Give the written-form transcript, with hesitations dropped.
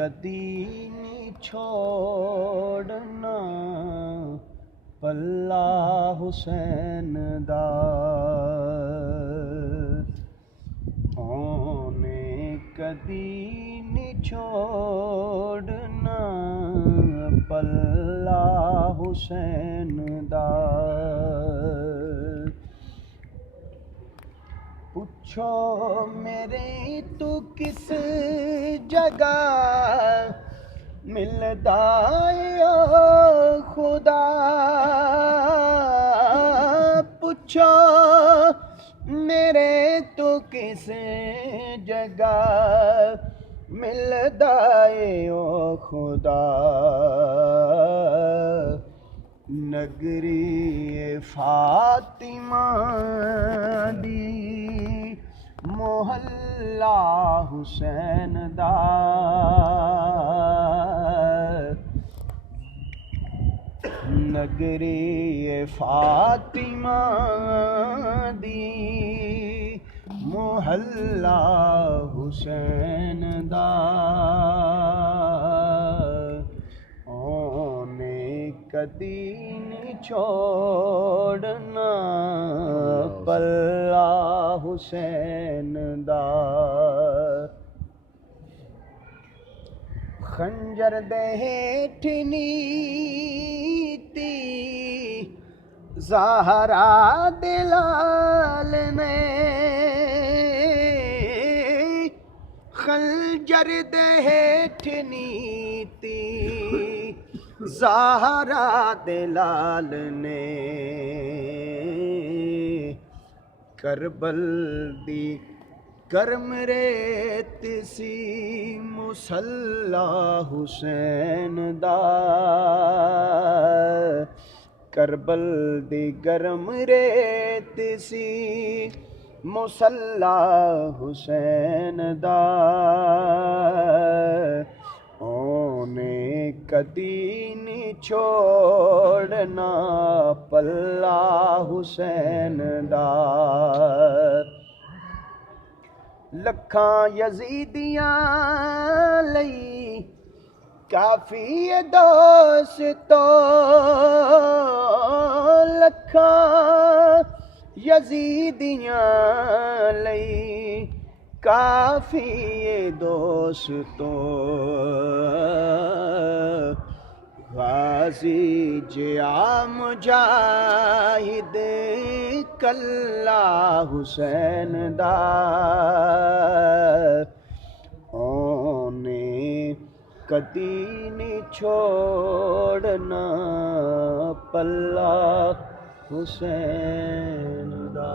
कदी नहीं छोड़ना पल्ला हुसैन दा ओने कदी नहीं छोड़ना पल्ला हुसैन दा। पूछो मेरे तू किस जगह मिलदा ओ खुदा। पूछो मेरे तू किस जगह मिलदा ओ खुदा। नगरी फातिमा दी मोहल्ला हुसैन दा। नगरी फातिमा दी मोहल्ला हुसैन दा। ओने कदी नहीं छोड़ना पल्ला हुसैन दा। खंजर दे हेठ नीती ज़हरा दे लाल ने। खंजर दे हेठ नीती ज़हरा दे लाल ने। करबल दी करम रेत सी मुसल्ला हुसैन दा। करबल दी गरम रेत सी मुसल्ला हुसैन दा। ओने कदी नहीं छोड़ना पल्ला हुसैन दा। लखां यजीदियां लई काफी है दोस्तो। लखां यजीदियां लई काफी है दोस्तो। गाजी जिया मुजाहिद कल्ला हुसैन दा। ओने कदी नहीं छोड़ना पल्ला हुसैन दा।